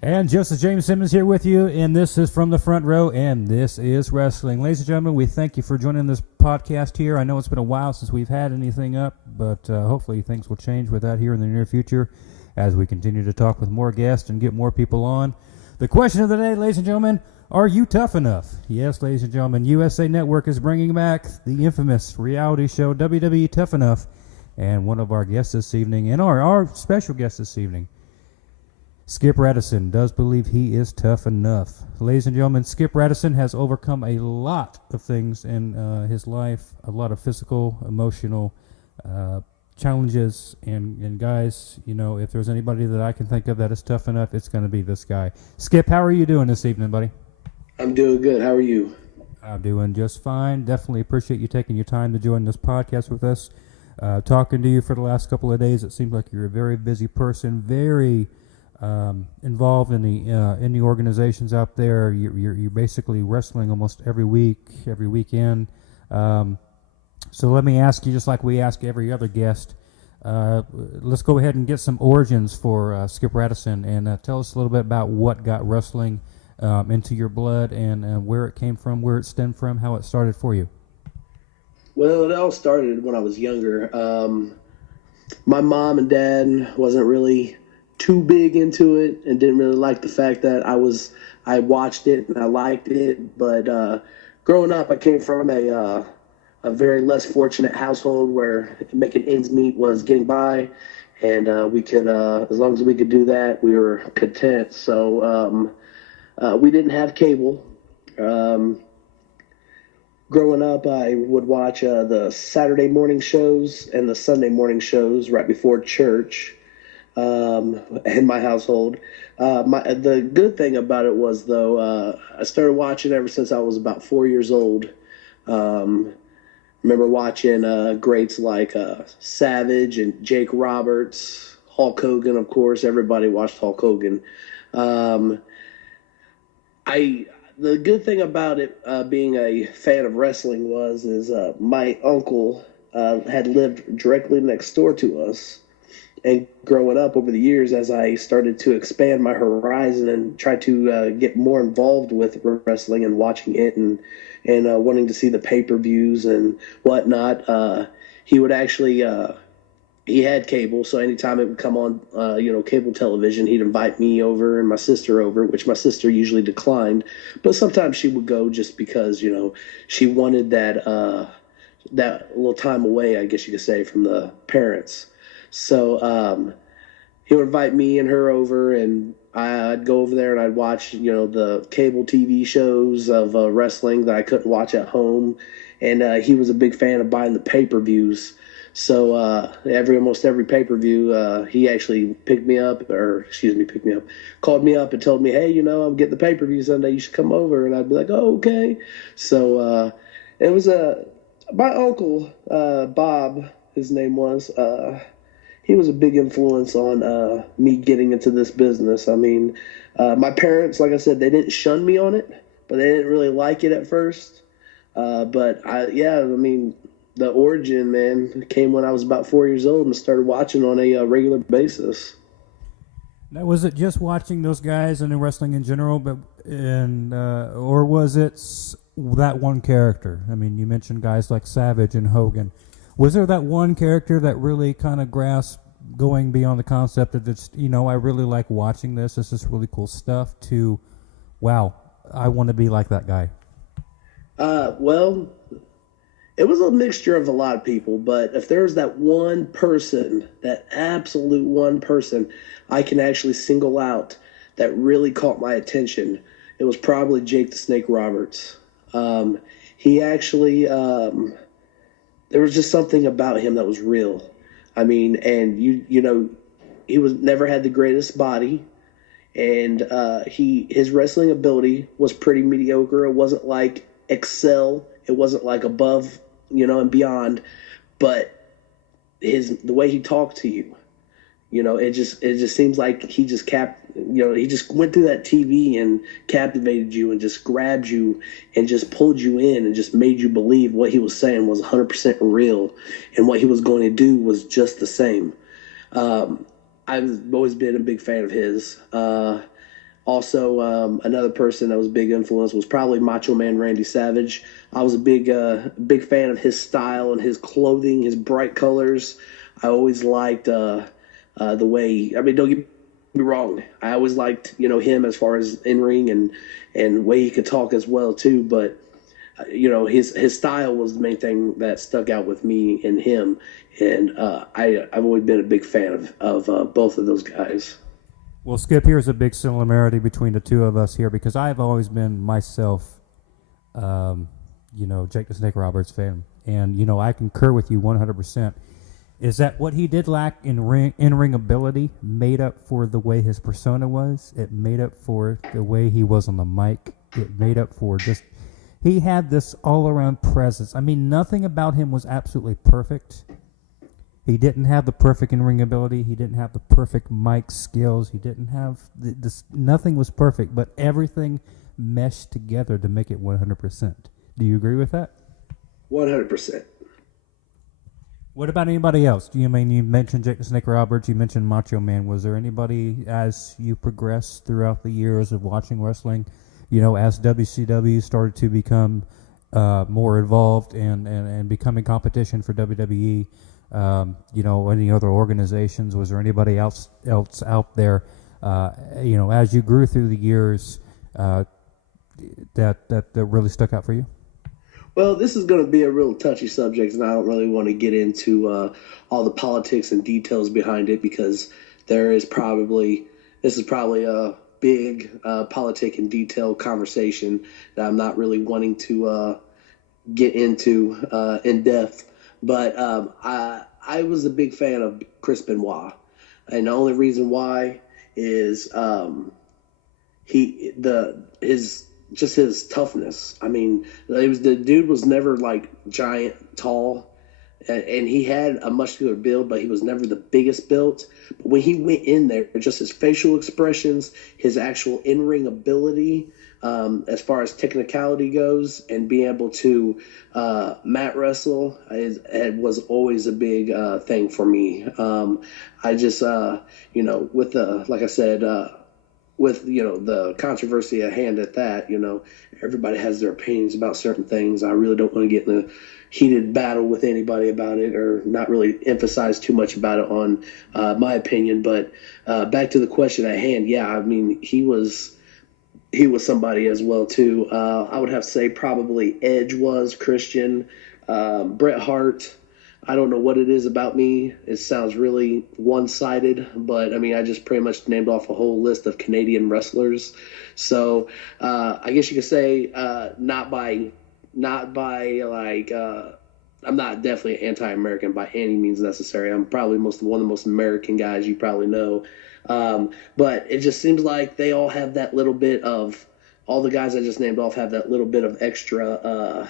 And Joseph James Simmons here with you, and this is From the Front Row, and this is Wrestling. Ladies and gentlemen, we thank you for joining this podcast here. I know it's been a while since we've had anything up, but hopefully things will change with that here in the near future as we continue to talk with more guests and get more people on. The question of the day, ladies and gentlemen, are you tough enough? Yes, ladies and gentlemen, USA Network is bringing back the infamous reality show WWE Tough Enough, and one of our guests this evening, and our special guest this evening, Skip Raddison, does believe he is tough enough. Ladies and gentlemen, Skip Raddison has overcome a lot of things in his life, a lot of physical, emotional challenges. And guys, you know, if there's anybody that I can think of that is tough enough, it's going to be this guy. Skip, how are you doing this evening, buddy? I'm doing good. How are you? I'm doing just fine. Definitely appreciate you taking your time to join this podcast with us. Talking to you for the last couple of days, it seems like you're a very busy person, very involved in the organizations out there. You're basically wrestling almost every week, every weekend. So let me ask you, just like we ask every other guest, let's go ahead and get some origins for Skip Raddison, and tell us a little bit about what got wrestling into your blood, and where it came from, where it stemmed from, how it started for you. Well, it all started when I was younger. My mom and dad wasn't really too big into it and didn't really like the fact that I watched it and I liked it. But growing up, I came from a very less fortunate household where making ends meet was getting by, and we could, as long as we could do that, we were content. So we didn't have cable. Growing up, I would watch the Saturday morning shows and the Sunday morning shows right before church. In my household. The good thing about it was, though, I started watching ever since I was about 4 years old. Remember watching greats like Savage and Jake Roberts, Hulk Hogan, of course. Everybody watched Hulk Hogan. The good thing about it being a fan of wrestling is my uncle had lived directly next door to us. And growing up over the years, as I started to expand my horizon and try to get more involved with wrestling and watching it and wanting to see the pay-per-views and whatnot, he would actually he had cable, so anytime it would come on, cable television, he'd invite me over and my sister over, which my sister usually declined, but sometimes she would go just because she wanted that little time away, I guess you could say, from the parents. So he would invite me and her over, and I'd go over there and I'd watch, the cable TV shows of wrestling that I couldn't watch at home. And he was a big fan of buying the pay-per-views. So almost every pay-per-view, he actually called me up and told me, hey, I'm getting the pay-per-view Sunday. You should come over. And I'd be like, oh, okay. So it was my uncle, Bob, his name was, he was a big influence on me getting into this business. I mean, my parents, like I said, they didn't shun me on it, but they didn't really like it at first. The origin, man, came when I was about 4 years old and started watching on a regular basis. Now, was it just watching those guys and wrestling in general, or was it that one character? I mean, you mentioned guys like Savage and Hogan. Was there that one character that really kind of grasped, going beyond the concept of just, I really like watching this. This is really cool stuff, to, wow, I want to be like that guy? Well, it was a mixture of a lot of people, but if there's that one person, that absolute one person I can actually single out that really caught my attention, it was probably Jake the Snake Roberts. He actually... there was just something about him that was real. I mean, and he never had the greatest body, and his wrestling ability was pretty mediocre. It wasn't like excel. It wasn't like above, and beyond. But the way he talked to you, it just seems like he just he just went through that TV and captivated you and just grabbed you and just pulled you in and just made you believe what he was saying was 100% real and what he was going to do was just the same. I've always been a big fan of his. Also, another person that was a big influence was probably Macho Man Randy Savage. I was a big fan of his style and his clothing, his bright colors. I always liked the way. I mean, don't get me wrong. I always liked him as far as in ring and way he could talk as well too. But his style was the main thing that stuck out with me and him. And I've always been a big fan of both of those guys. Well, Skip, here's a big similarity between the two of us here because I've always been myself, Jake the Snake Roberts fan. And, I concur with you 100%. Is that what he did lack in ring ability made up for the way his persona was? It made up for the way he was on the mic. It made up for just... He had this all-around presence. I mean, nothing about him was absolutely perfect. He didn't have the perfect in-ring ability. He didn't have the perfect mic skills. He didn't have this. Nothing was perfect, but everything meshed together to make it 100%. Do you agree with that? 100%. What about anybody else? You mentioned Jake the Snake Roberts. You mentioned Macho Man. Was there anybody as you progressed throughout the years of watching wrestling? As WCW started to become more involved and becoming competition for WWE. Any other organizations? Was there anybody else out there? As you grew through the years, that really stuck out for you? Well, this is going to be a real touchy subject, and I don't really want to get into all the politics and details behind it because this is probably a big politic and detail conversation that I'm not really wanting to get into in depth. But I was a big fan of Chris Benoit, and the only reason why is his toughness. I mean, the dude was never like giant, tall, and he had a muscular build, but he was never the biggest built. But when he went in there, just his facial expressions, his actual in-ring ability, as far as technicality goes, and being able to mat wrestle, it was always a big thing for me. I just, with like I said, with the controversy at hand at that, everybody has their opinions about certain things. I really don't want to get in a heated battle with anybody about it, or not really emphasize too much about it on my opinion. But back to the question at hand, yeah, I mean, he was somebody as well too. I would have to say probably Edge was Christian, Bret Hart. I don't know what it is about me. It sounds really one-sided, but I mean, I just pretty much named off a whole list of Canadian wrestlers. So I guess you could say not by like I'm not definitely anti-American by any means necessary. I'm probably one of the most American guys you probably know. But it just seems like they all have that little bit of, all the guys I just named off have that little bit of extra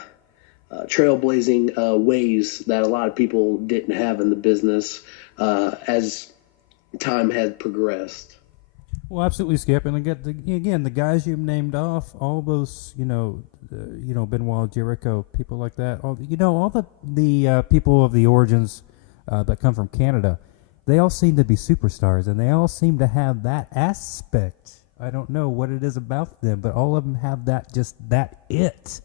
trailblazing ways that a lot of people didn't have in the business as time had progressed. Well, absolutely, Skip. And again, the guys you named off, all those, Benoit, Jericho, people like that, all the people of the origins that come from Canada, they all seem to be superstars, and they all seem to have that aspect. I don't know what it is about them, but all of them have that it.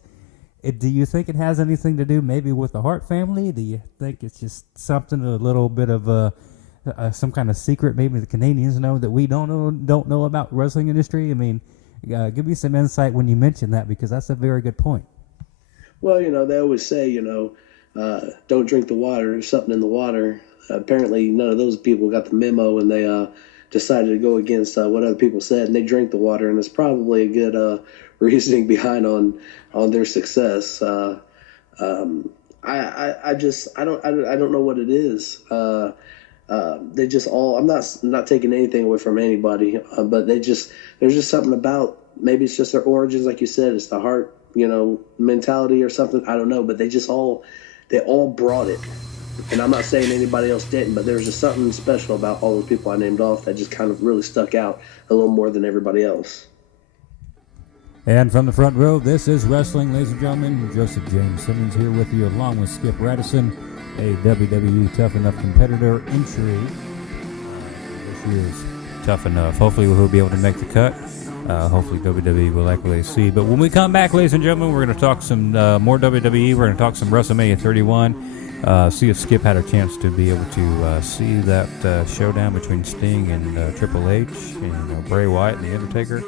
Do you think it has anything to do maybe with the Hart family? Do you think it's just something, a little bit of some kind of secret maybe the Canadians know that we don't know about the wrestling industry? I mean, give me some insight when you mention that, because that's a very good point. Well, they always say, don't drink the water. There's something in the water. Apparently, none of those people got the memo, and they decided to go against what other people said, and they drank the water, and it's probably a good reasoning behind on their success. I don't know what it is. They just all, I'm not taking anything away from anybody, but there's just something about, maybe it's just their origins, like you said, it's the Hart, mentality or something. I don't know, but they all brought it. And I'm not saying anybody else didn't, but there's just something special about all those people I named off that just kind of really stuck out a little more than everybody else. And from the front row, this is Wrestling, ladies and gentlemen. Joseph James Simmons here with you, along with Skip Raddison, a WWE Tough Enough competitor entry. This year's Tough Enough. Hopefully he'll be able to make the cut. Hopefully WWE will like what they see. But when we come back, ladies and gentlemen, we're going to talk some more WWE. We're going to talk some WrestleMania 31. See if Skip had a chance to be able to see that showdown between Sting and Triple H, and Bray Wyatt and The Undertaker,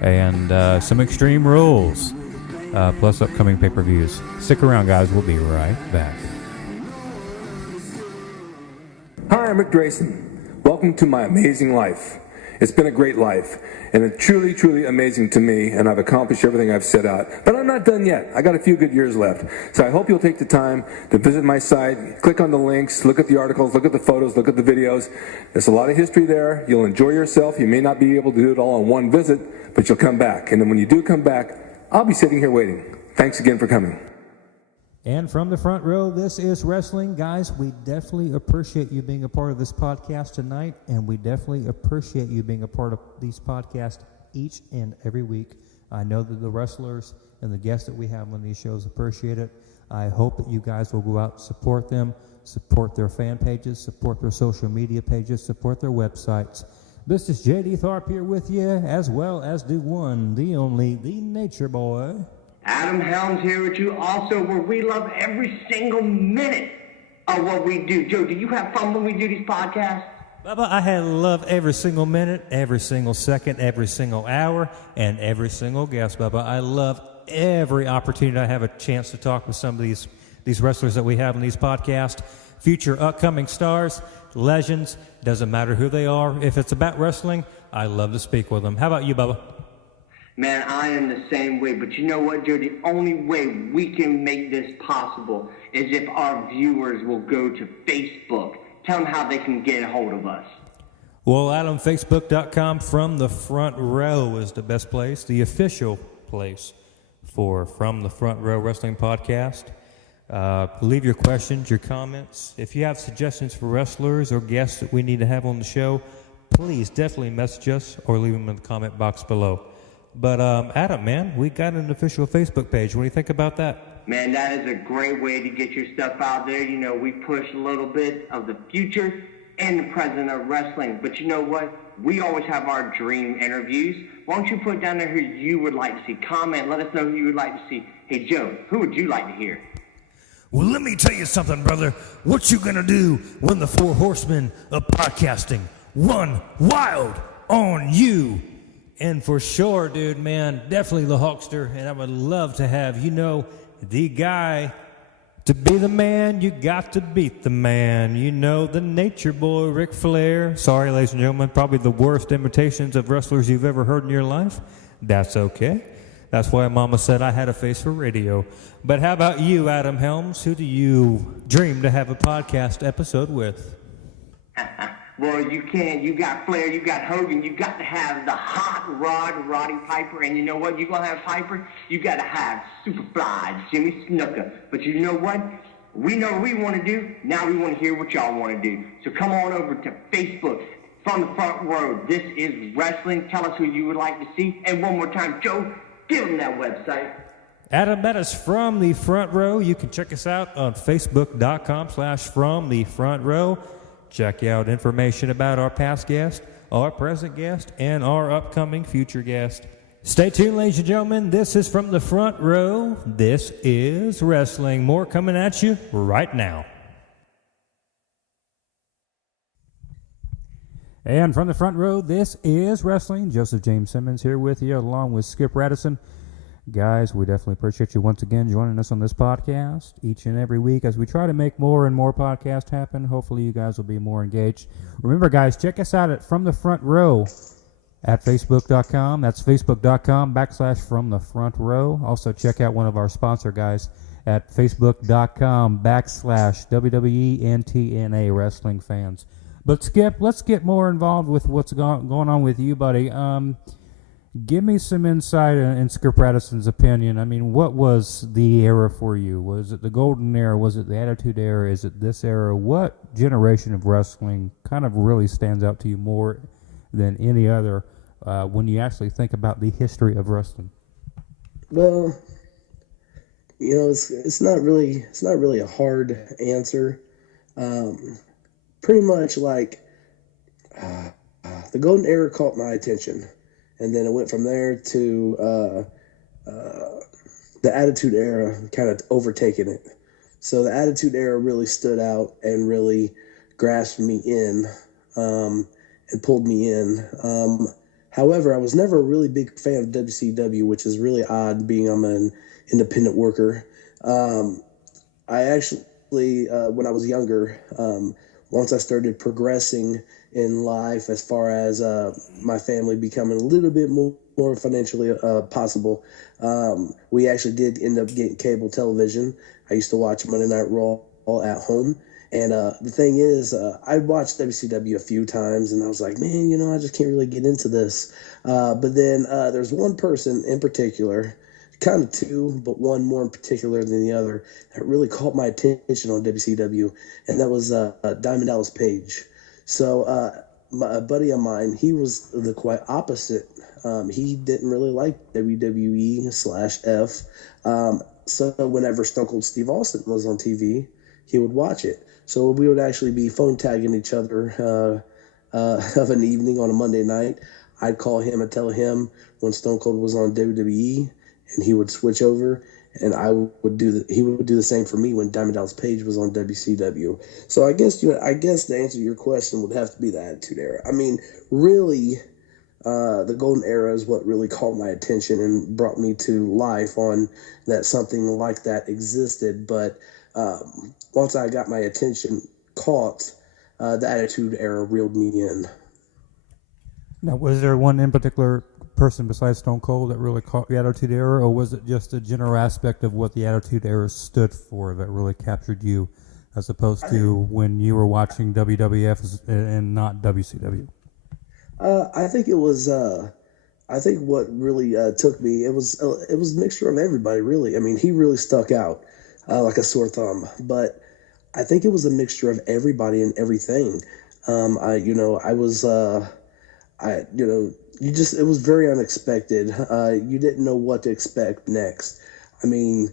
and some Extreme Rules, plus upcoming pay-per-views. Stick around, guys. We'll be right back. Hi, I'm Rick Drayson. Welcome to my amazing life. It's been a great life, and it's truly, truly amazing to me, and I've accomplished everything I've set out. But I'm not done yet. I got a few good years left. So I hope you'll take the time to visit my site, click on the links, look at the articles, look at the photos, look at the videos. There's a lot of history there. You'll enjoy yourself. You may not be able to do it all in one visit, but you'll come back. And then when you do come back, I'll be sitting here waiting. Thanks again for coming. And from the front row, this is wrestling. Guys, we definitely appreciate you being a part of this podcast tonight, and we definitely appreciate you being a part of these podcasts each and every week. I know that the wrestlers and the guests that we have on these shows appreciate it. I hope that you guys will go out and support them, support their fan pages, support their social media pages, support their websites. This is J.D. Tharp here with you, as well as the one, the only, the Nature Boy. Adam Helms here with you also, where we love every single minute of what we do. Joe, do you have fun when we do these podcasts? Bubba, I love every single minute, every single second, every single hour, and every single guest, Bubba. I love every opportunity I have a chance to talk with some of these wrestlers that we have in these podcasts. Future upcoming stars, legends, doesn't matter who they are. If it's about wrestling, I love to speak with them. How about you, Bubba? Man, I am the same way, but you know what, Joe? The only way we can make this possible is if our viewers will go to Facebook. Tell them how they can get a hold of us. Well, Adam, Facebook.com From the Front Row is the best place, the official place for From the Front Row Wrestling Podcast. Leave your questions, your comments. If you have suggestions for wrestlers or guests that we need to have on the show, please definitely message us or leave them in the comment box below. But, Adam, man, we got an official Facebook page. What do you think about that? Man, that is a great way to get your stuff out there. You know, we push a little bit of the future and the present of wrestling. But you know what? We always have our dream interviews. Why don't you put down there who you would like to see? Comment. Let us know who you would like to see. Hey, Joe, who would you like to hear? Well, let me tell you something, brother. What you gonna do when the four horsemen of podcasting run wild on you? And for sure, dude, man, definitely the Hulkster. And I would love to have, the guy. To be the man, you got to beat the man. The Nature Boy, Ric Flair. Sorry, ladies and gentlemen, probably the worst imitations of wrestlers you've ever heard in your life. That's okay. That's why Mama said I had a face for radio. But how about you, Adam Helms? Who do you dream to have a podcast episode with? Well, you can. You got Flair, you got Hogan, you got to have the hot rod, Roddy Piper, and you know what? You're going to have Piper, you got to have Superfly, Jimmy Snuka. But you know what? We know what we want to do. Now we want to hear what y'all want to do. So come on over to Facebook, From the Front Row. This is wrestling. Tell us who you would like to see. And one more time, Joe, give them that website. Adam, that is From the Front Row. You can check us out on Facebook.com/From the Front Row. Check out information about our past guest, our present guest, and our upcoming future guest. Stay tuned, ladies and gentlemen. This is From the Front Row. This is wrestling. More coming at you right now. And from the front row, this is wrestling. Joseph James Simmons here with you, along with Skip Raddison. Guys, we definitely appreciate you once again joining us on this podcast each and every week as we try to make more and more podcasts happen. Hopefully you guys will be more engaged. Remember, guys, check us out at From the Front Row at Facebook.com. That's Facebook.com/From the Front Row. Also, check out one of our sponsor guys at Facebook.com/WWE and TNA Wrestling Fans. But, Skip, let's get more involved with what's going on with you, buddy. Give me some insight in Skip Raddison's opinion. I mean, what was the era for you? Was it the golden era? Was it the attitude era? Is it this era? What generation of wrestling kind of really stands out to you more than any other when you actually think about the history of wrestling? Well, it's not really a hard answer. Pretty much like the golden era caught my attention. and then it went from there to the Attitude Era kind of overtaking it. So the Attitude Era really stood out and really grasped me in and pulled me in. However, I was never a really big fan of WCW, which is really odd being I'm an independent worker. I actually, when I was younger, once I started progressing in life as far as my family becoming a little bit more financially possible, we actually did end up getting cable television. I used to watch Monday Night Raw at home. And the thing is, I watched WCW a few times, and I was like, man, I just can't really get into this. But then there's one person in particular, kind of two, but one more in particular than the other, that really caught my attention on WCW, and that was Diamond Dallas Page. So a buddy of mine, he was the quite opposite. He didn't really like WWE/F. So whenever Stone Cold Steve Austin was on TV, he would watch it. So we would actually be phone tagging each other of an evening on a Monday night. I'd call him and tell him when Stone Cold was on WWE, and he would switch over, and he would do the same for me when Diamond Dallas Page was on WCW. So I guess the answer to your question would have to be the Attitude Era. I mean, really, the Golden Era is what really caught my attention and brought me to life on that something like that existed. But once I got my attention caught, the Attitude Era reeled me in. Now, was there one in particular person besides Stone Cold that really caught the Attitude Era, or was it just a general aspect of what the Attitude Era stood for that really captured you, as opposed to when you were watching WWF and not WCW? I think it was. I think what really took me, it was a mixture of everybody, really. I mean, he really stuck out like a sore thumb, but I think it was a mixture of everybody and everything. It was very unexpected. You didn't know what to expect next. I mean,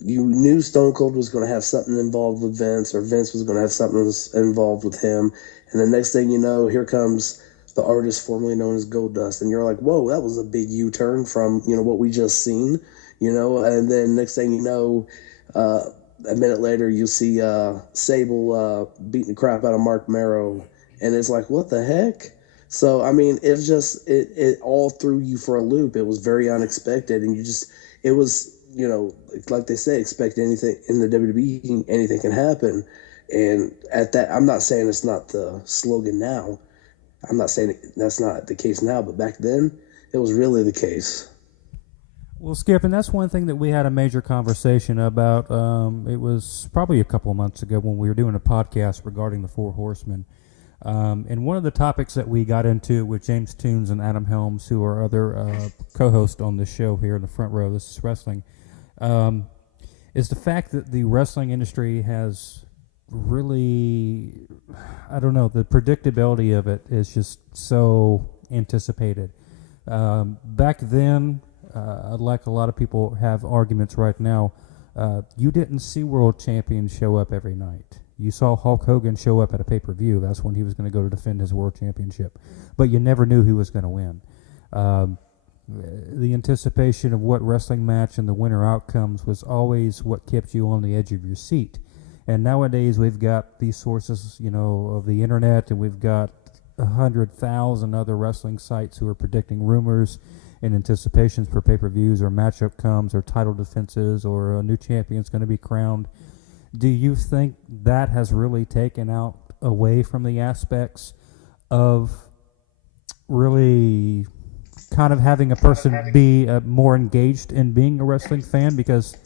you knew Stone Cold was going to have something involved with Vince, or Vince was going to have something involved with him. And the next thing you know, here comes the artist formerly known as Goldust. And you're like, whoa, that was a big U-turn from, what we just seen, and then next thing you know, a minute later, you see Sable beating the crap out of Mark Marrow. And it's like, what the heck? So, I mean, it's just, it all threw you for a loop. It was very unexpected. And it was, like they say, expect anything in the WWE, anything can happen. And at that, I'm not saying it's not the slogan now. I'm not saying that's not the case now, but back then, it was really the case. Well, Skip, and that's one thing that we had a major conversation about. It was probably a couple of months ago when we were doing a podcast regarding the Four Horsemen. And one of the topics that we got into with James Toons and Adam Helms, who are other co-hosts on this show here in the front row, This is Wrestling, is the fact that the wrestling industry has really, I don't know, the predictability of it is just so anticipated. Back then, like a lot of people have arguments right now, you didn't see world champions show up every night. You saw Hulk Hogan show up at a pay-per-view. That's when he was going to go to defend his world championship. But you never knew who was going to win. The anticipation of what wrestling match and the winner outcomes was always what kept you on the edge of your seat. And nowadays we've got these sources, of the internet, and we've got 100,000 other wrestling sites who are predicting rumors and anticipations for pay-per-views or match outcomes or title defenses or a new champion's going to be crowned. Do you think that has really taken out away from the aspects of really kind of having a person be more engaged in being a wrestling fan? Because,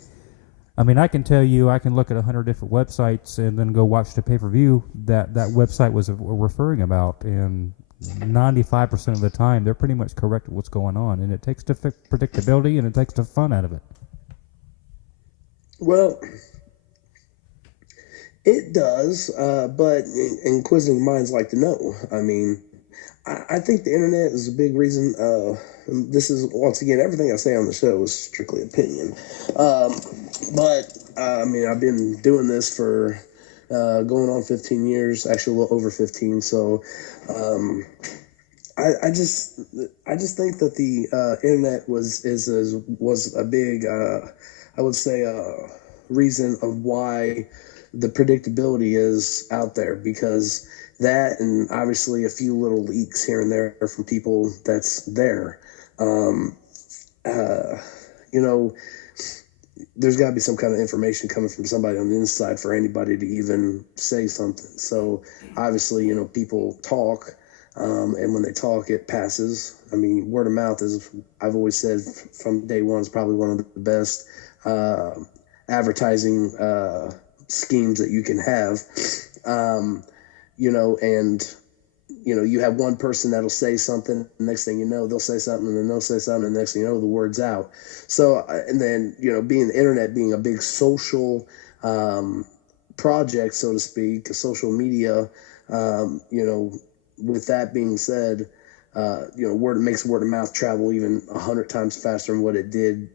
I mean, I can tell you, I can look at 100 different websites and then go watch the pay-per-view that website was referring about, and 95% of the time, they're pretty much correct with what's going on, and it takes the predictability and it takes the fun out of it. Well, it does, but inquisitive minds like to know. I mean, I think the internet is a big reason. This is, once again, everything I say on the show is strictly opinion. I mean, I've been doing this for going on 15 years, actually a little over 15. So I just think that the internet was a big I would say reason of why the predictability is out there, because that, and obviously a few little leaks here and there from people that's there. Um, uh, you know, there's got to be some kind of information coming from somebody on the inside for anybody to even say something. So obviously, people talk, and when they talk, it passes. I mean, word of mouth is, I've always said from day one, is probably one of the best uh, advertising schemes that you can have. Um, and you have one person that'll say something, the next thing you know, they'll say something, and then they'll say something, and the next thing you know, the word's out. So, and then, being the internet being a big social project, so to speak, social media, with that being said, word makes word of mouth travel even 100 times faster than what it did,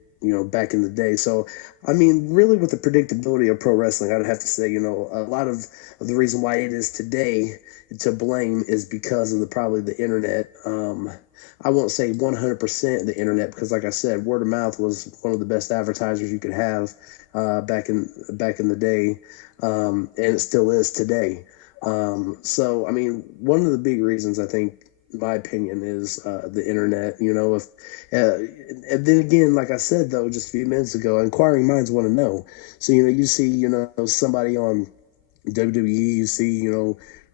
back in the day. So, I mean, really with the predictability of pro wrestling, I'd have to say, a lot of the reason why it is today to blame is because of probably the internet. I won't say 100% the internet, because like I said, word of mouth was one of the best advertisers you could have back in the day, and it still is today. So, I mean, one of the big reasons, I think, in my opinion, is the internet. And then again, like I said, though, just a few minutes ago, inquiring minds want to know. So, you see, somebody on WWE, you see,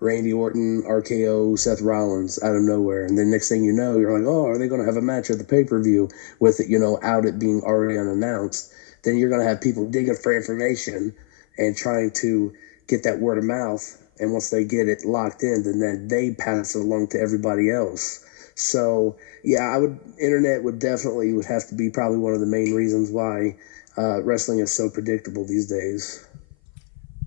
Randy Orton, RKO, Seth Rollins out of nowhere. And then next thing you know, you're like, oh, are they going to have a match at the pay-per-view with it, out it being already unannounced? Then you're going to have people digging for information and trying to get that word of mouth. And once they get it locked in, then they pass it along to everybody else. So, yeah, internet would have to be probably one of the main reasons why wrestling is so predictable these days.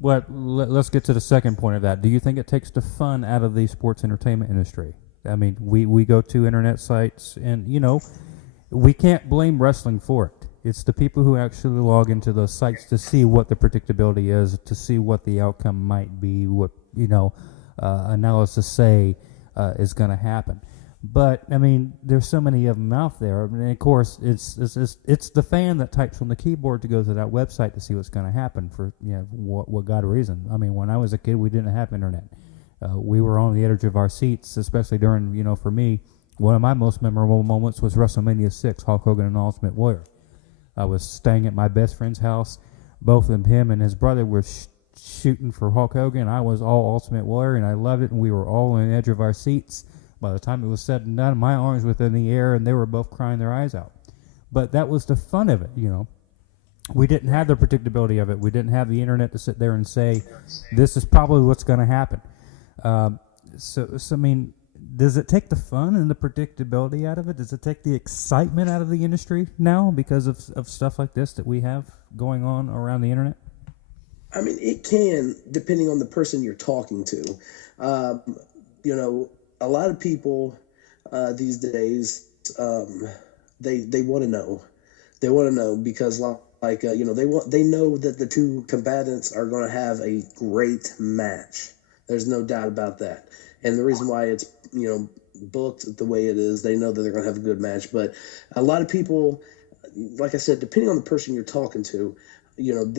Let's get to the second point of that. Do you think it takes the fun out of the sports entertainment industry? I mean, we go to internet sites, and, we can't blame wrestling for it. It's the people who actually log into those sites to see what the predictability is, to see what the outcome might be, what, analysis say is going to happen. But, I mean, there's so many of them out there. And, of course, it's the fan that types on the keyboard to go to that website to see what's going to happen for, what God reason. I mean, when I was a kid, we didn't have internet. We were on the edge of our seats, especially during, for me, one of my most memorable moments was WrestleMania 6, Hulk Hogan and Ultimate Warrior. I was staying at my best friend's house. Both of him and his brother were shooting for Hulk Hogan. I was all Ultimate Warrior, and I loved it, and we were all on the edge of our seats. By the time it was said and done, my arms were in the air, and they were both crying their eyes out. But that was the fun of it, We didn't have the predictability of it. We didn't have the internet to sit there and say, this is probably what's going to happen. So, I mean, does it take the fun and the predictability out of it? Does it take the excitement out of the industry now because of stuff like this that we have going on around the internet? I mean, it can, depending on the person you're talking to. A lot of people these days, they want to know. They want to know because, they know that the two combatants are going to have a great match. There's no doubt about that. And the reason why it's, booked the way it is, they know that they're going to have a good match. But a lot of people, like I said, depending on the person you're talking to, you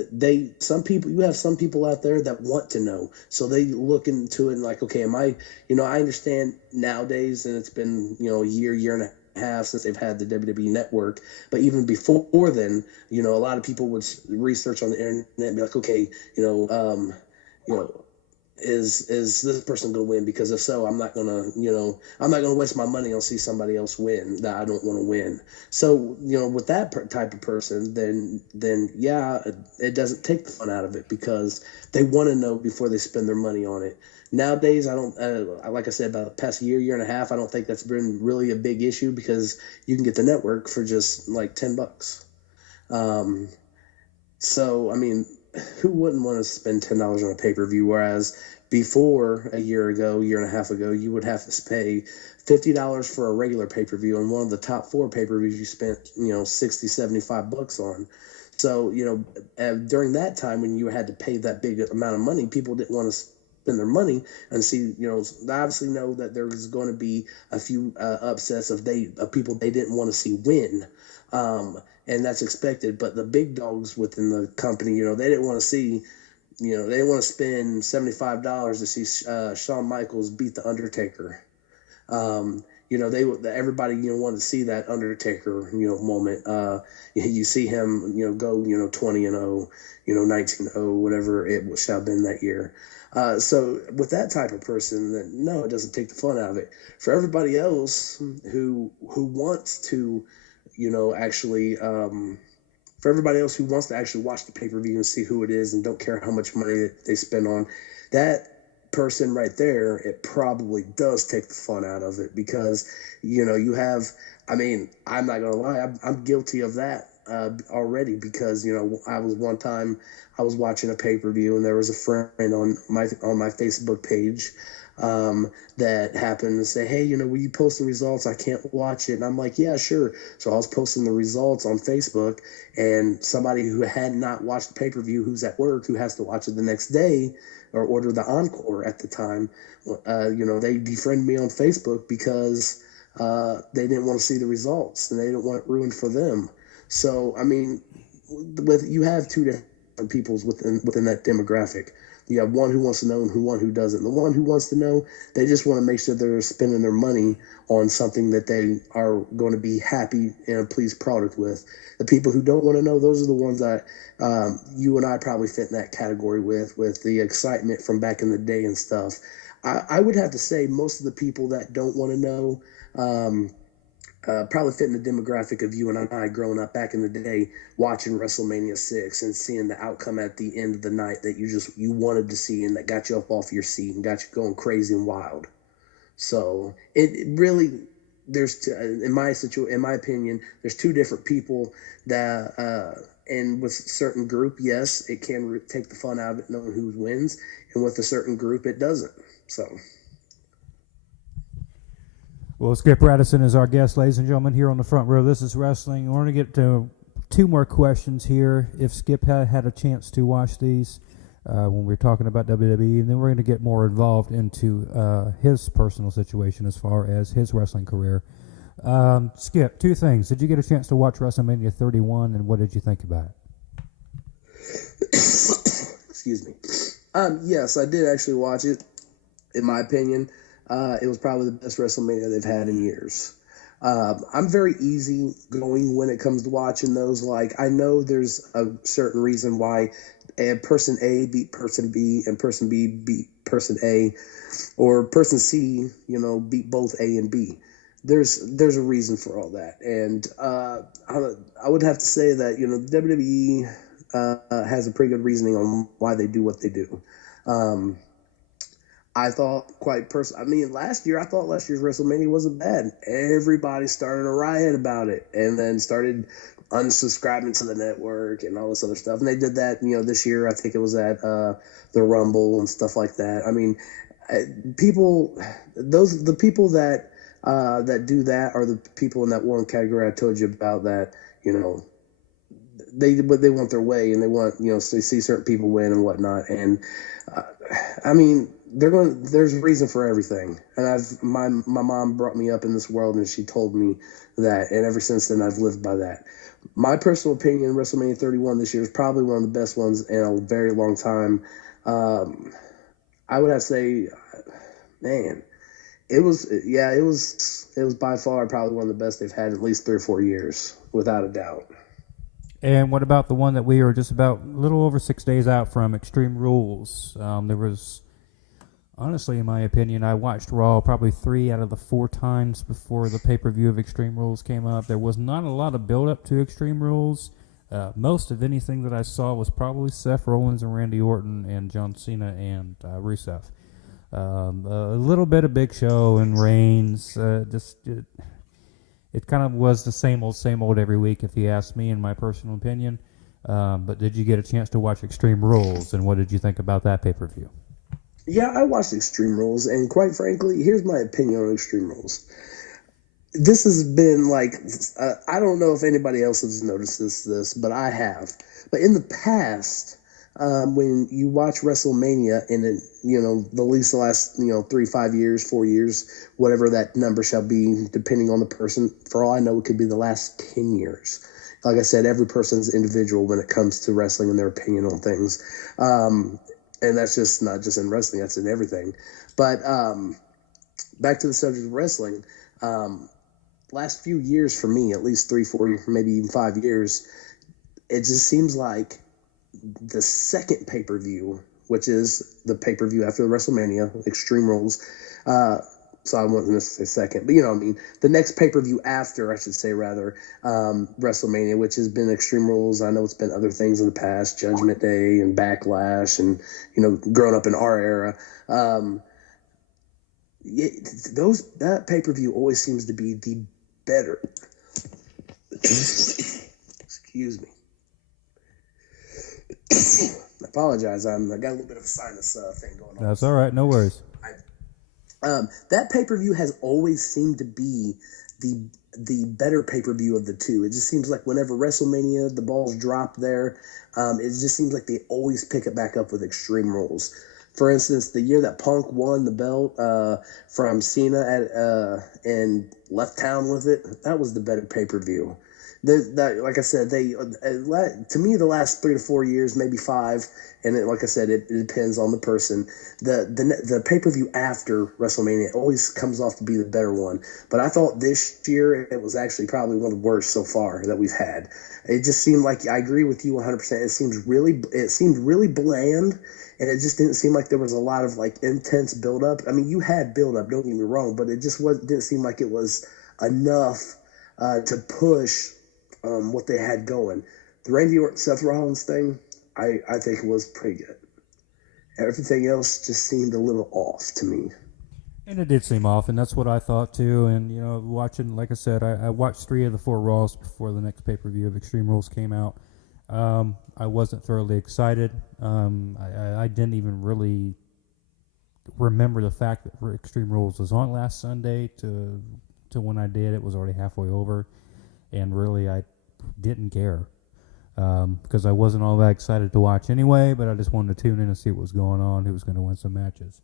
have some people out there that want to know. So they look into it and like, okay, I understand nowadays, and it's been, a year and a half since they've had the WWE network. But even before then, a lot of people would research on the internet and be like, okay, is this person going to win? Because if so, I'm not going to waste my money on see somebody else win that I don't want to win. So, with that type of person, then yeah, it doesn't take the fun out of it because they want to know before they spend their money on it. Nowadays, I don't, like I said, about the past year and a half, I don't think that's been really a big issue because you can get the network for just like $10. So, I mean, who wouldn't want to spend $10 on a pay-per-view? Whereas before a year and a half ago, you would have to pay $50 for a regular pay-per-view, and one of the top 4 pay-per-views you spent, $60-$75 on. So, during that time when you had to pay that big amount of money, people didn't want to spend their money and see, they obviously know that there's going to be a few upsets of people they didn't want to see win. And that's expected. But the big dogs within the company, they didn't want to see, they didn't want to spend $75 to see Shawn Michaels beat The Undertaker. Everybody, wanted to see that Undertaker, moment. You see him, go, 20-0, 19-0, whatever it shall have been that year. So with that type of person, then no, it doesn't take the fun out of it. For everybody else who wants to, actually, for everybody else who wants to actually watch the pay-per-view and see who it is and don't care how much money they spend on that person right there, it probably does take the fun out of it, because you have, I'm not gonna lie, I'm guilty of that already, because I was watching a pay-per-view and there was a friend on my Facebook page that happened to say, hey, will you post the results? I can't watch it. And I'm like, yeah, sure. So I was posting the results on Facebook, and somebody who had not watched the pay-per-view, who's at work, who has to watch it the next day or order the encore at the time, they defriended me on Facebook because they didn't want to see the results and they didn't want it ruined for them. So, you have two different peoples within that demographic. You have one who wants to know and one who doesn't. The one who wants to know, they just want to make sure they're spending their money on something that they are going to be happy and a pleased product with. The people who don't want to know, those are the ones that you and I probably fit in that category with the excitement from back in the day and stuff. I would have to say most of the people that don't want to know probably fit in the demographic of you and I growing up back in the day, watching WrestleMania 6 and seeing the outcome at the end of the night that you wanted to see and that got you up off your seat and got you going crazy and wild. So it really, in my opinion, there's two different people that, and with a certain group, yes, it can take the fun out of it knowing who wins, and with a certain group, it doesn't. So. Well, Skip Raddison is our guest, ladies and gentlemen, here on the front row. This is wrestling. We're going to get to two more questions here. If Skip had a chance to watch these when we were talking about WWE, and then we're going to get more involved into his personal situation as far as his wrestling career. Skip, two things. Did you get a chance to watch WrestleMania 31, and what did you think about it? Excuse me. Yes, I did actually watch it. In my opinion, it was probably the best WrestleMania they've had in years. I'm very easy going when it comes to watching those. Like, I know there's a certain reason why a person A beat person B and person B beat person A, or person C, beat both A and B. There's a reason for all that. And I would have to say that, WWE has a pretty good reasoning on why they do what they do. I thought last year's WrestleMania wasn't bad. Everybody started a riot about it and then started unsubscribing to the network and all this other stuff. And they did that, this year. I think it was at the Rumble and stuff like that. The people that do that are the people in that one category I told you about that, they want their way and they want, to see certain people win and whatnot. And there's a reason for everything. And my mom brought me up in this world and she told me that. And ever since then, I've lived by that. My personal opinion, WrestleMania 31 this year is probably one of the best ones in a very long time. I would have to say, man, it was by far probably one of the best they've had in at least 3 or 4 years, without a doubt. And what about the one that we were just about a little over 6 days out from, Extreme Rules? There was, honestly, in my opinion, I watched Raw probably 3 out of the 4 times before the pay-per-view of Extreme Rules came up. There was not a lot of build-up to Extreme Rules. Most of anything that I saw was probably Seth Rollins and Randy Orton and John Cena and Rusev. A little bit of Big Show and Reigns. It kind of was the same old every week, if you ask me, in my personal opinion. But did you get a chance to watch Extreme Rules, and what did you think about that pay-per-view? Yeah, I watched Extreme Rules, and quite frankly, here's my opinion on Extreme Rules. This has been I don't know if anybody else has noticed this, but I have. But in the past, when you watch WrestleMania and then, at least the last, 3, 5 years, 4 years, whatever that number shall be, depending on the person. For all I know, it could be the last 10 years. Like I said, every person's individual when it comes to wrestling and their opinion on things. And that's just not just in wrestling, that's in everything. But back to the subject of wrestling, last few years for me, at least 3, 4, maybe even 5 years, it just seems like the second pay-per-view, which is the pay-per-view after WrestleMania, Extreme Rules. So I wasn't going to say second, but you know what I mean. The next pay-per-view after, I should say rather, WrestleMania, which has been Extreme Rules. I know it's been other things in the past, Judgment Day and Backlash, and growing up in our era. That pay-per-view always seems to be the better. Excuse me. I apologize. I got a little bit of a sinus thing going on. That's all right. No worries. That pay-per-view has always seemed to be the better pay-per-view of the two. It just seems like whenever WrestleMania, the balls drop there, it just seems like they always pick it back up with Extreme Rules. For instance, the year that Punk won the belt from Cena and left town with it, that was the better pay-per-view. Like I said, to me, the last 3 to 4 years, maybe 5, and like I said, it depends on the person. The pay-per-view after WrestleMania always comes off to be the better one. But I thought this year it was actually probably one of the worst so far that we've had. It just seemed like, I agree with you 100%. It seemed really bland, and it just didn't seem like there was a lot of intense build-up. I mean, you had build-up, don't get me wrong, but it just didn't seem like it was enough to push what they had going. The Randy Orton Seth Rollins thing, I think it was pretty good. Everything else just seemed a little off to me. And it did seem off, and that's what I thought too. And watching, like I said, I watched 3 of the 4 Raws before the next pay-per-view of Extreme Rules came out. I wasn't thoroughly excited. I didn't even really remember the fact that Extreme Rules was on last Sunday to when I did. It was already halfway over, and really I didn't care because I wasn't all that excited to watch anyway, but I just wanted to tune in and see what was going on, who was going to win some matches.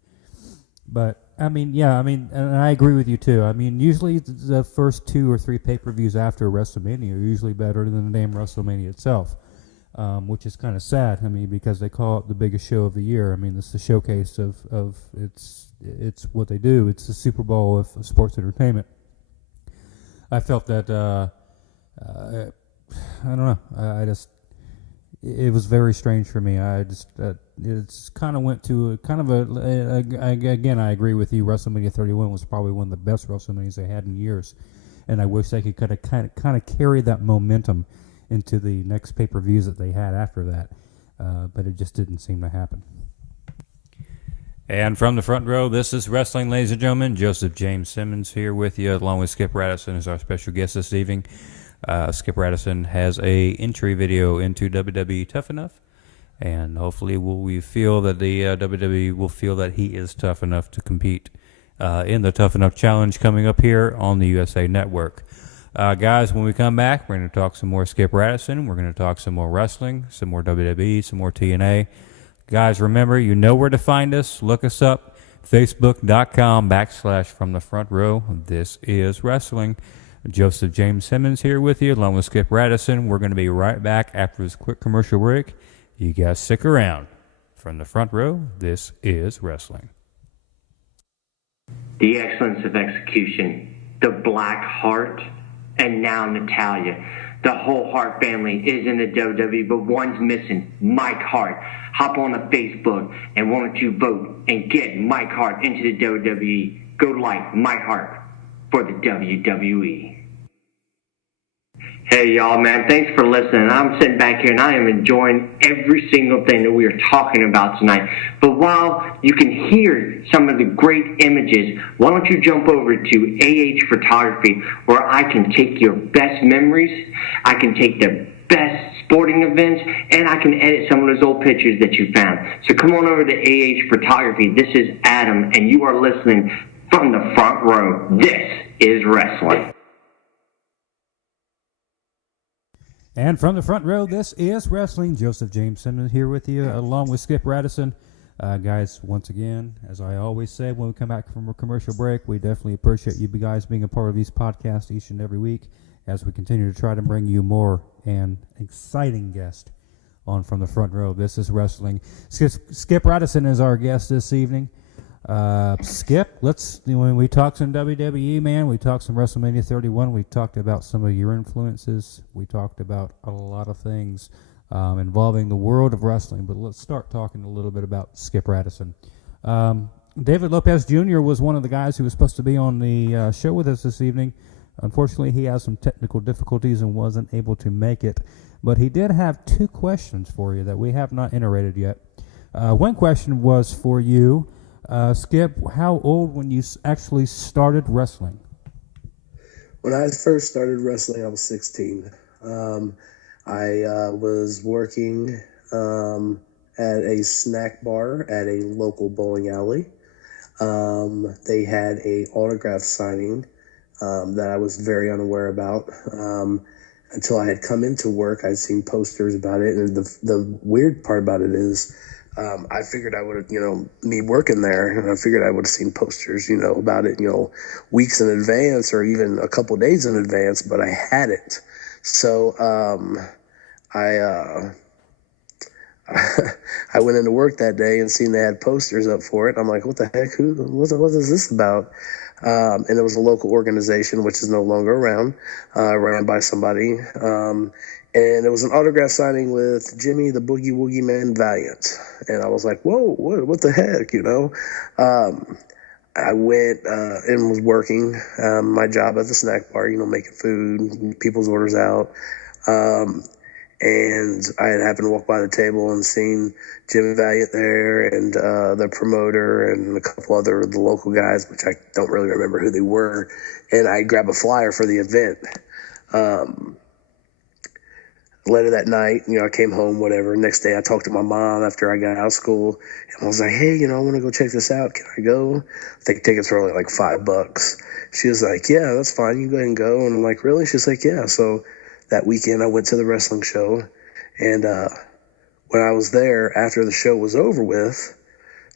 But, and I agree with you too. I mean, usually the first 2 or 3 pay-per-views after WrestleMania are usually better than the damn WrestleMania itself, which is kind of sad, because they call it the biggest show of the year. It's the showcase of it's what they do. It's the Super Bowl of sports entertainment. I felt that, I don't know. It was very strange for me. It's kind of went to again, I agree with you. WrestleMania 31 was probably one of the best WrestleManias they had in years, and I wish they could kind of carry that momentum into the next pay-per-views that they had after that, but it just didn't seem to happen. And from the front row, this is Wrestling, ladies and gentlemen. Joseph James Simmons here with you, along with Skip Raddison as our special guest this evening. Skip Raddison has a entry video into WWE Tough Enough, and hopefully we feel that the WWE will feel that he is tough enough to compete in the Tough Enough Challenge coming up here on the USA Network. Guys, when we come back, we're going to talk some more Skip Raddison. We're going to talk some more wrestling, some more WWE, some more TNA. Guys, remember, you know where to find us. Look us up, facebook.com/From the Front Row. This is Wrestling. Joseph James Simmons here with you, along with Skip Raddison. We're going to be right back after this quick commercial break. You guys stick around. From the front row, this is Wrestling. The excellence of execution, the Black Heart, and now Natalya. The whole Hart family is in the WWE, but one's missing, Mike Hart. Hop on the Facebook and why don't you vote and get Mike Hart into the WWE. Go like Mike Hart for the WWE. Hey y'all, man, thanks for listening. I'm sitting back here and I am enjoying every single thing that we are talking about tonight. But while you can hear some of the great images, why don't you jump over to AH Photography, where I can take your best memories, I can take the best sporting events, and I can edit some of those old pictures that you found. So come on over to AH Photography. This is Adam, and you are listening from the front row. This is Wrestling. And from the front row, this is Wrestling. Joseph Jameson here with you, along with Skip Raddison. Guys, once again, as I always say when we come back from a commercial break, we definitely appreciate you guys being a part of these podcasts each and every week as we continue to try to bring you more and exciting guests on From the Front Row. This is Wrestling. Skip Raddison is our guest this evening. Skip, when we talked some WWE, man, we talked some WrestleMania 31, we talked about some of your influences, we talked about a lot of things involving the world of wrestling, but let's start talking a little bit about Skip Raddison. David Lopez Jr. was one of the guys who was supposed to be on the show with us this evening. Unfortunately, he has some technical difficulties and wasn't able to make it, but he did have 2 questions for you that we have not iterated yet. One question was for you, Skip, how old when you actually started wrestling? When I first started wrestling, I was 16. I was working at a snack bar at a local bowling alley. They had a autograph signing that I was very unaware about. Until I had come into work, I'd seen posters about it. And the weird part about it is, I figured I would have, me working there, and I figured I would have seen posters, about it, weeks in advance or even a couple of days in advance, but I hadn't. So I went into work that day and seen they had posters up for it. I'm like, what the heck? What is this about? And it was a local organization, which is no longer around, ran by somebody. And it was an autograph signing with Jimmy the Boogie Woogie Man Valiant. And I was like, whoa, what the heck, I went and was working my job at the snack bar, making food, people's orders out. And I had happened to walk by the table and seen Jimmy Valiant there and the promoter and a couple other the local guys, which I don't really remember who they were. And I grabbed a flyer for the event. Later that night, I came home, whatever. Next day, I talked to my mom after I got out of school. And I was like, hey, I want to go check this out. Can I go? I think tickets were only like $5. She was like, yeah, that's fine. You go ahead and go. And I'm like, really? She's like, yeah. So that weekend, I went to the wrestling show. And when I was there, after the show was over with,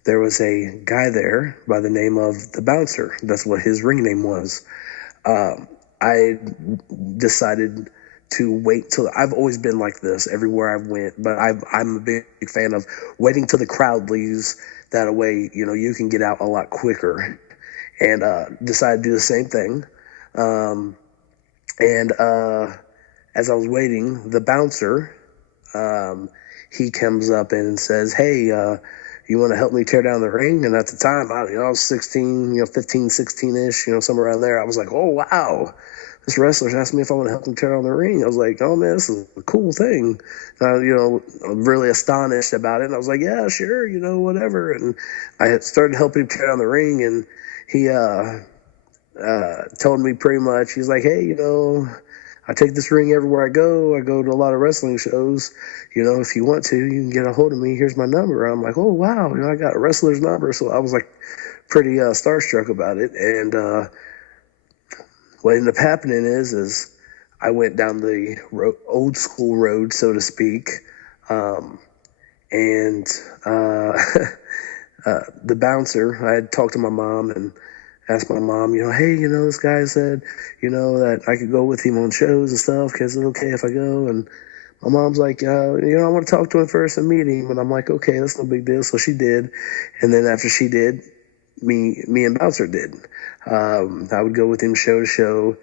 there was a guy there by the name of the Bouncer. That's what his ring name was. I decided to wait till I've always been like this everywhere I've went, but I'm a big fan of waiting till the crowd leaves. That way, you can get out a lot quicker. And decided to do the same thing. As I was waiting, the Bouncer, he comes up and says, hey, you want to help me tear down the ring? And at the time, I was 16, 15, 16-ish, somewhere around there. I was like, oh, wow. This wrestler's asked me if I want to help him tear down the ring. I was like, oh, man, this is a cool thing. And I'm really astonished about it. And I was like, yeah, sure, whatever. And I had started helping him tear down the ring. And he told me pretty much, he's like, hey, I take this ring everywhere I go. I go to a lot of wrestling shows. If you want to, you can get a hold of me. Here's my number. I'm like, oh, wow, I got a wrestler's number. So I was like pretty starstruck about it. And what ended up happening is I went down the old school road, so to speak, and the Bouncer, I had talked to my mom and asked my mom, hey, this guy said, that I could go with him on shows and stuff. Is it okay if I go? And my mom's like, I want to talk to him first and meet him. And I'm like, okay, that's no big deal. So she did. And then after she did, me and Bouncer did. I would go with him show to show,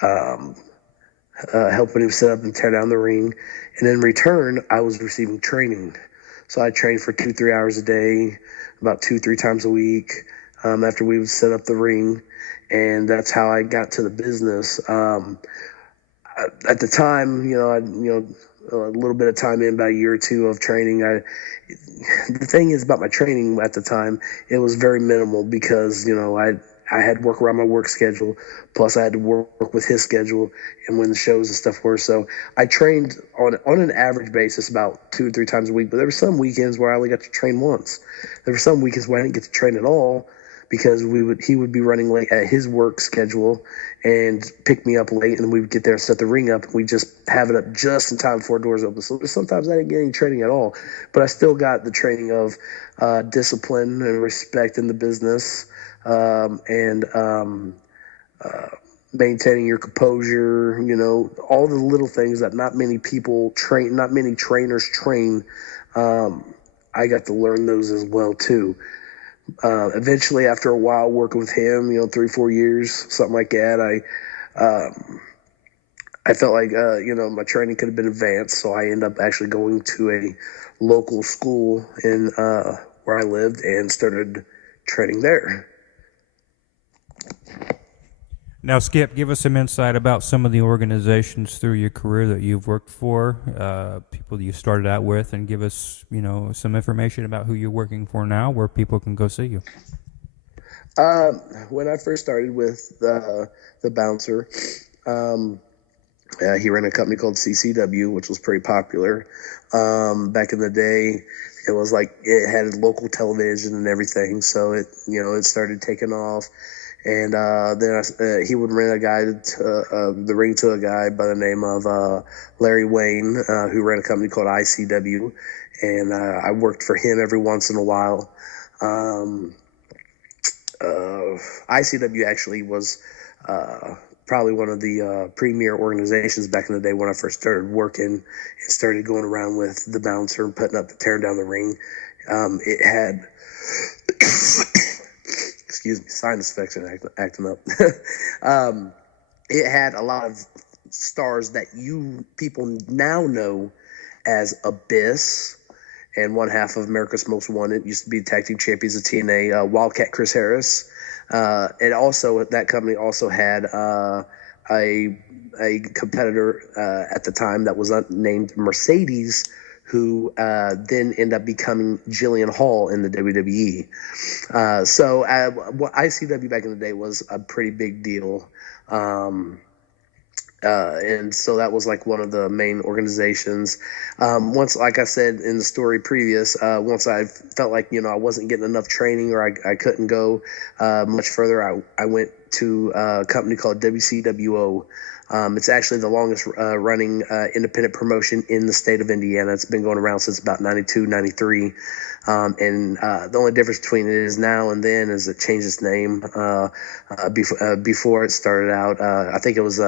helping him set up and tear down the ring. And in return, I was receiving training. So I trained for 2-3 hours a day, about 2-3 times a week, after we would set up the ring. And that's how I got to the business. At the time, a little bit of time in, about a year or two of training. The thing is about my training at the time, it was very minimal because, I had to work around my work schedule, plus I had to work with his schedule and when the shows and stuff were. So I trained on an average basis about 2 or 3 times a week, but there were some weekends where I only got to train once. There were some weekends where I didn't get to train at all because he would be running late at his work schedule and pick me up late, and we would get there and set the ring up, and we just have it up just in time before doors open. So sometimes I didn't get any training at all, but I still got the training of discipline and respect in the business, and maintaining your composure, all the little things that not many trainers train. I got to learn those as well too. Eventually, after a while working with him, 3-4 years, something like that, I felt like, my training could have been advanced. So I ended up actually going to a local school in where I lived and started training there. Now, Skip, give us some insight about some of the organizations through your career that you've worked for, people that you started out with, and give us, some information about who you're working for now, where people can go see you. When I first started with the bouncer, he ran a company called CCW, which was pretty popular. Back in the day, it was like it had local television and everything, so it started taking off. And then he would rent the ring to a guy by the name of Larry Wayne, who ran a company called ICW, and I worked for him every once in a while. ICW actually was probably one of the premier organizations back in the day when I first started working and started going around with the bouncer and tearing down the ring. It had... excuse me, sinus infection acting up. It had a lot of stars that people now know as Abyss, and one half of America's Most Wanted used to be tag team champions of TNA, Wildcat Chris Harris. That company also had a competitor at the time that was named Mercedes, who then ended up becoming Jillian Hall in the WWE. ICW back in the day was a pretty big deal. And so that was like one of the main organizations. Once, like I said in the story previous, once I felt like, I wasn't getting enough training, or I couldn't go much further, I went to a company called WCWO. It's actually the longest running independent promotion in the state of Indiana. It's been going around since about 92, 93. And the only difference between it is now and then is it changed its name. Before it started out, I think it was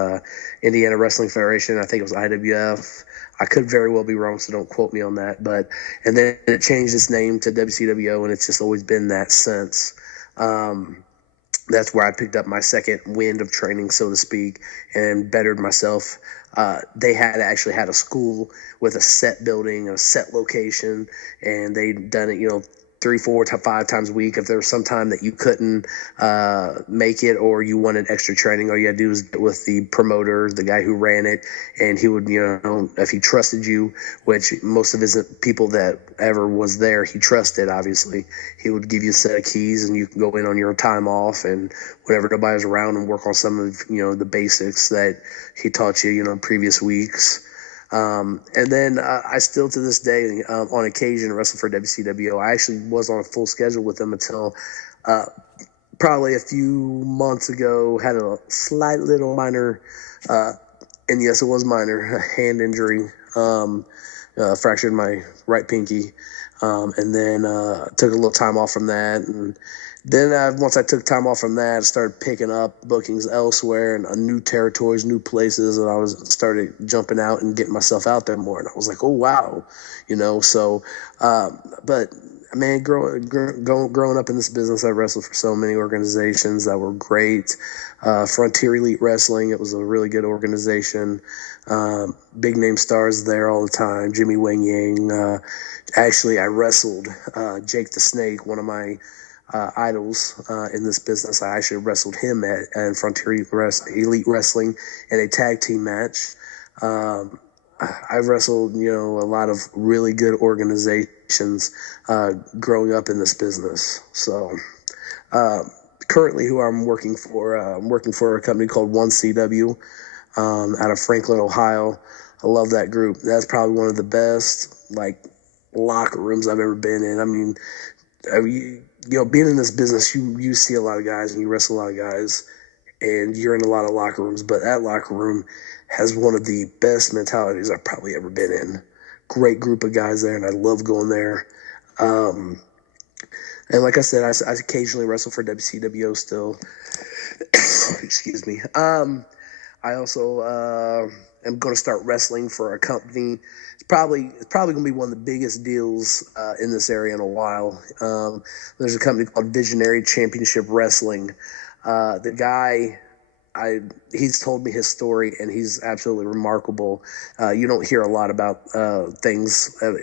Indiana Wrestling Federation. I think it was IWF. I could very well be wrong, so don't quote me on that. And then it changed its name to WCWO, and it's just always been that since. That's where I picked up my second wind of training, so to speak, and bettered myself. They actually had a school with a set building, a set location, and they'd done it, 3, 4 to 5 times a week. If there was some time that you couldn't make it or you wanted extra training, all you had to do was get with the promoter, the guy who ran it, and he would, if he trusted you, which most of his people that ever was there, he trusted, obviously, he would give you a set of keys and you can go in on your time off and whenever nobody was around and work on some of, the basics that he taught you, in previous weeks. And then I still to this day, on occasion, wrestle for WCWO. I actually was on a full schedule with them until probably a few months ago, had a slight little minor, and yes, it was minor, hand injury, fractured my right pinky, and then took a little time off from that. And then once I took time off from that, I started picking up bookings elsewhere and new territories, new places, and I started jumping out and getting myself out there more. And I was like, oh, wow, So, but man, growing up in this business, I wrestled for so many organizations that were great. Frontier Elite Wrestling, it was a really good organization. Big name stars there all the time. Jimmy Wang Yang. Actually, I wrestled Jake the Snake, one of my idols in this business. I actually wrestled him at Frontier Elite Wrestling in a tag team match. I've wrestled, a lot of really good organizations growing up in this business. So currently who I'm working for a company called 1CW out of Franklin, Ohio. I love that group. That's probably one of the best, locker rooms I've ever been in. I mean, being in this business, you see a lot of guys and you wrestle a lot of guys, and you're in a lot of locker rooms. But that locker room has one of the best mentalities I've probably ever been in. Great group of guys there, and I love going there. And like I said, I occasionally wrestle for WCWO still. Excuse me. I also am going to start wrestling for a company. It's probably going to be one of the biggest deals in this area in a while. There's a company called Visionary Championship Wrestling. The guy, he's told me his story, and he's absolutely remarkable. You don't hear a lot about a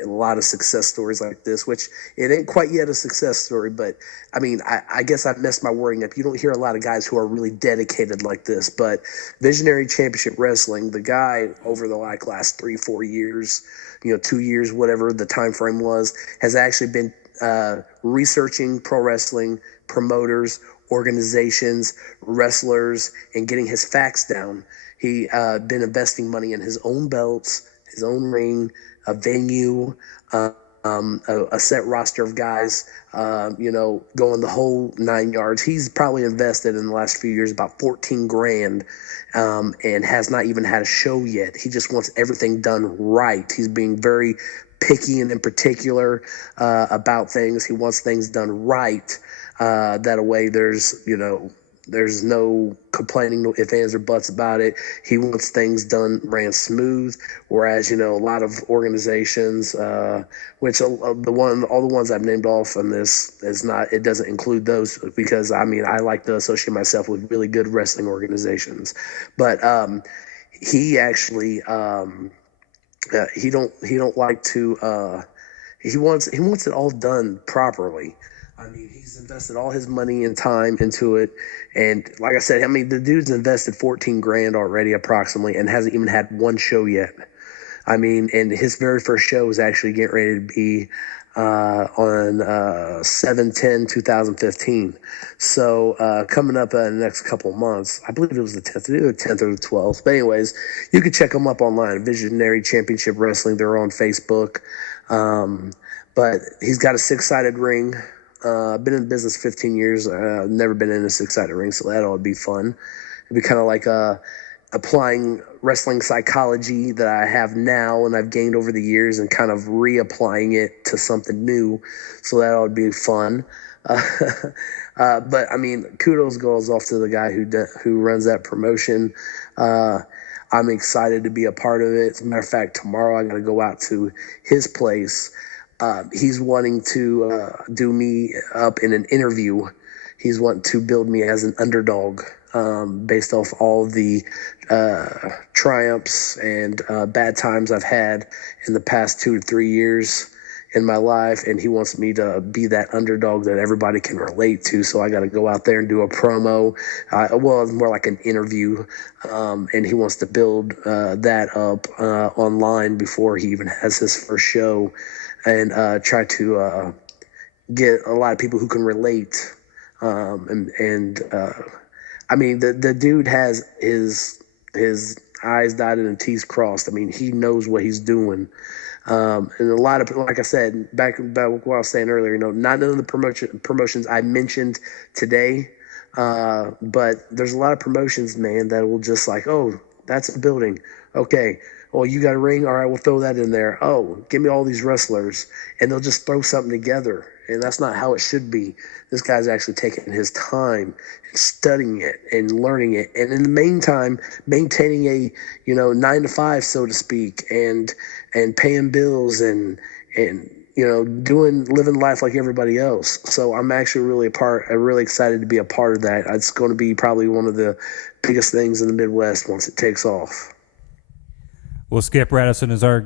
lot of success stories like this, which it ain't quite yet a success story, but I mean, I guess I've messed my wording up. You don't hear a lot of guys who are really dedicated like this, but Visionary Championship Wrestling, the guy over the last 3-4 years, 2 years, whatever the time frame was, has actually been researching pro wrestling, promoters, organizations, wrestlers, and getting his facts down. He been investing money in his own belts, his own ring, a venue, a set roster of guys, going the whole 9 yards. He's probably invested in the last few years about $14,000, and has not even had a show yet. He just wants everything done right. He's being very picky and in particular about things. He wants things done right. That way there's no complaining, no ifs, ands, or buts about it. He wants things ran smooth, whereas, a lot of organizations, which all the ones I've named off on this it doesn't include those, because, I like to associate myself with really good wrestling organizations. But he actually, he don't like to, he wants it all done properly. He's invested all his money and time into it. And like I said, the dude's invested $14,000 already approximately and hasn't even had one show yet. And his very first show is actually getting ready to be on 7/10/2015. So coming up in the next couple of months, I believe it was the 10th, either the 10th or the 12th. But anyways, you can check them up online, Visionary Championship Wrestling. They're on Facebook. But he's got a 6-sided ring. I've been in business 15 years. I've never been in a 6-sided ring, so that ought to be fun. It'd be kind of like applying wrestling psychology that I have now and I've gained over the years and kind of reapplying it to something new. So that ought to be fun. But kudos goes off to the guy who runs that promotion. I'm excited to be a part of it. As a matter of fact, tomorrow I'm going to go out to his place. He's wanting to do me up in an interview. He's wanting to build me as an underdog, based off all the triumphs and bad times I've had in the past 2 to 3 years in my life. And he wants me to be that underdog that everybody can relate to. So I got to go out there and do a promo. It's more like an interview. And he wants to build that up online before he even has his first show. And try to get a lot of people who can relate. The dude has his I's dotted and T's crossed. He knows what he's doing. And a lot of, like I said, back what I was saying earlier, not none of the promotions I mentioned today, but there's a lot of promotions, man, that will just like, oh, that's a building. Okay. Oh, you got a ring? All right, we'll throw that in there. Oh, give me all these wrestlers. And they'll just throw something together. And that's not how it should be. This guy's actually taking his time and studying it and learning it. And in the meantime, maintaining a, 9 to 5, so to speak, and paying bills and living life like everybody else. So I'm actually really excited to be a part of that. It's going to be probably one of the biggest things in the Midwest once it takes off. Well, Skip Raddison is our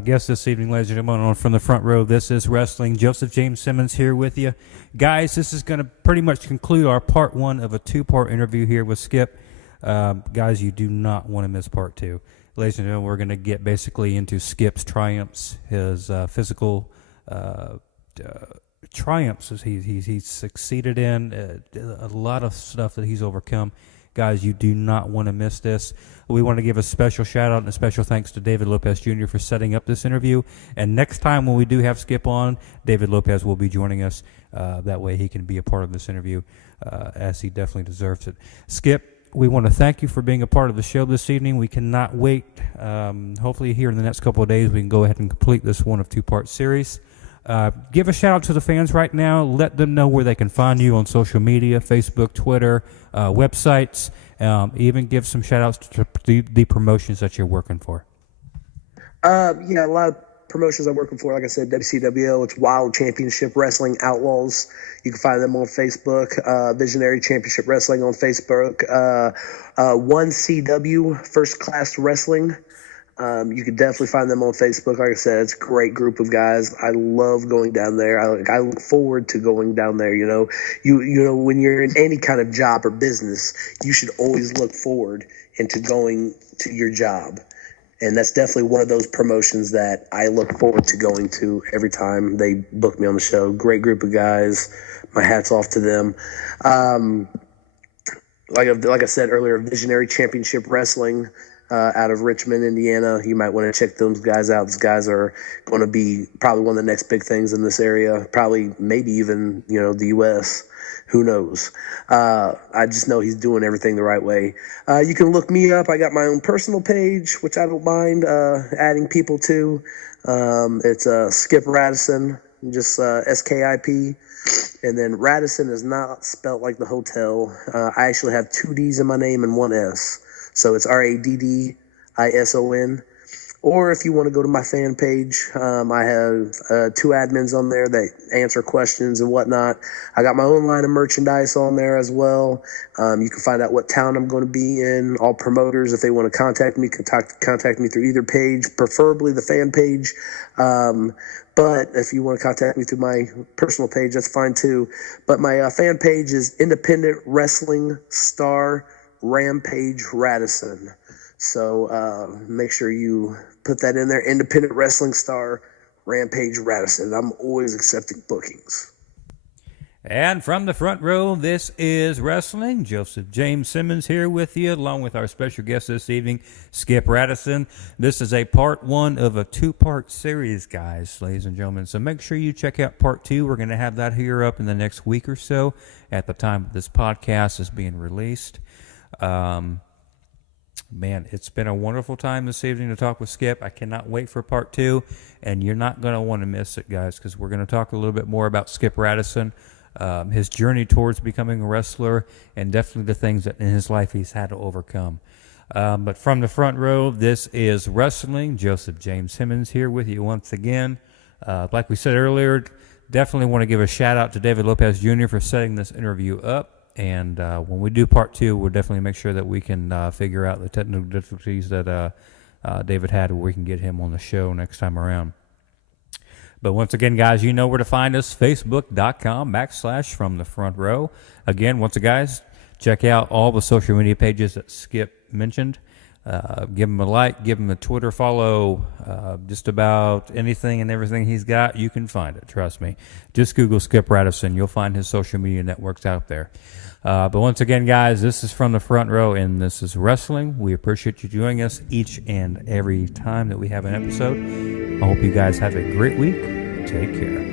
guest this evening, ladies and gentlemen, on From the Front Row. This is Wrestling. Joseph James Simmons here with you. Guys, this is going to pretty much conclude our part 1 of a 2-part interview here with Skip. Guys, you do not want to miss part 2. Ladies and gentlemen, we're going to get basically into Skip's triumphs, his physical triumphs as he's succeeded in, a lot of stuff that he's overcome. Guys, you do not want to miss this. We want to give a special shout out and a special thanks to David Lopez Jr. for setting up this interview. And next time when we do have Skip on, David Lopez will be joining us. That way he can be a part of this interview, as he definitely deserves it. Skip, we want to thank you for being a part of the show this evening. We cannot wait. Hopefully here in the next couple of days we can go ahead and complete this one of two-part series. Give a shout out to the fans right now. Let them know where they can find you on social media, Facebook, Twitter, websites. Even give some shout outs to the promotions that you're working for. A lot of promotions I'm working for. Like I said, WCWO, it's Wild Championship Wrestling Outlaws. You can find them on Facebook. Visionary Championship Wrestling on Facebook. 1CW, First Class Wrestling. You can definitely find them on Facebook. Like I said, it's a great group of guys. I love going down there. I look forward to going down there. You know, when you're in any kind of job or business, you should always look forward into going to your job. And that's definitely one of those promotions that I look forward to going to every time they book me on the show. Great group of guys. My hat's off to them. Like I said earlier, Visionary Championship Wrestling out of Richmond, Indiana. You might want to check those guys out. Those guys are going to be probably one of the next big things in this area. Probably, maybe even, the U.S. Who knows? I just know he's doing everything the right way. You can look me up. I got my own personal page, which I don't mind adding people to. It's Skip Raddison, just Skip. And then Raddison is not spelt like the hotel. I actually have 2 D's in my name and 1 S. So it's Raddison. Or if you want to go to my fan page, I have 2 admins on there that answer questions and whatnot. I got my own line of merchandise on there as well. You can find out what town I'm going to be in. All promoters, if they want to contact me, contact me through either page, preferably the fan page. But if you want to contact me through my personal page, that's fine too. But my fan page is Independent Wrestling Star Rampage Raddison. So make sure you put that in there. Independent Wrestling Star Rampage Raddison. I'm always accepting bookings. And from the front row, this is Wrestling. Joseph James Simmons here with you, along with our special guest this evening, Skip Raddison. This is a part 1 of a 2-part series, guys, ladies and gentlemen. So make sure you check out part 2. We're going to have that here up in the next week or so at the time this podcast is being released. Man, it's been a wonderful time this evening to talk with Skip. I cannot wait for part 2, and you're not going to want to miss it, guys, because we're going to talk a little bit more about Skip Raddison, his journey towards becoming a wrestler, and definitely the things that in his life he's had to overcome. But from the front row, this is Wrestling. Joseph James Simmons here with you once again. Like we said earlier, definitely want to give a shout-out to David Lopez Jr. for setting this interview up. And when we do part 2, we'll definitely make sure that we can figure out the technical difficulties that David had, where we can get him on the show next time around. But once again, guys, you know where to find us, Facebook.com/From the Front Row. Again, once again, guys, check out all the social media pages that Skip mentioned. Give him a like, give him a Twitter follow, just about anything and everything he's got, you can find it, trust me. Just Google Skip Raddison, you'll find his social media networks out there. But once again, guys, this is From the Front Row, and this is Wrestling. We appreciate you joining us each and every time that we have an episode. I hope you guys have a great week. Take care.